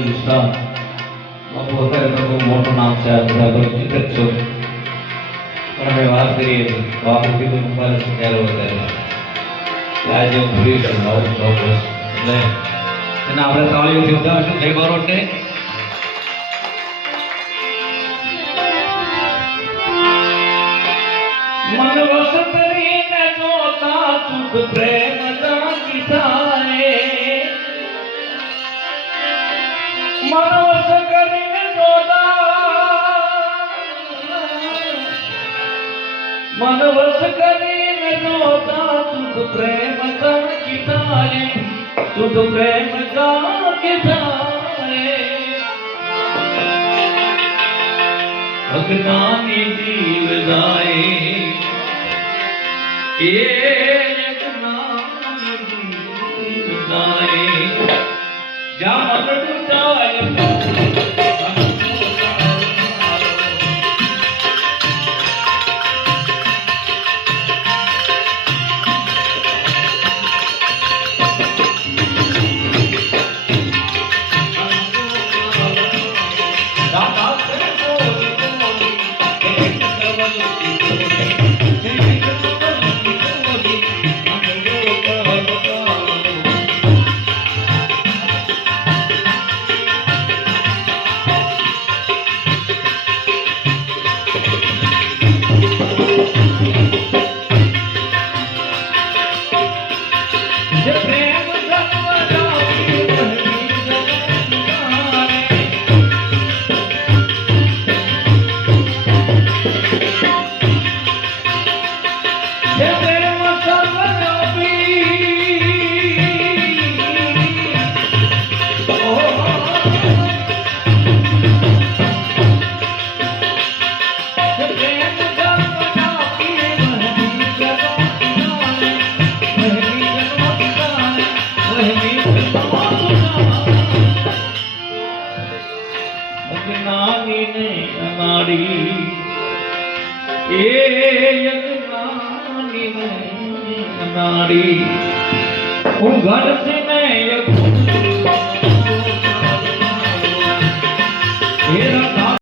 વિશ્રામ બાપુ અત્યારે તો બહુ મોટું નામ છે આ બધા પરિચિત જ છો પણ અમે વાત કરીએ તો બાપુ કીધું મોબાઈલ છે ત્યારે વધારે આજે હું ભૂલી શકું આવું શોખ એટલે એને આપણે તાળીઓથી વધારશું જય બારોટને મન વસ કરીને જોતા સુખ પ્રેમ જાગી થાય મન વસ કરીને જોતા મન વસ કરીને જોતા સુખ પ્રેમ જાગી થાય સુખ પ્રેમ જાગી થાય અજ્ઞાની જીવ જાય एक नाम जाए जा मन जाए नाड़ी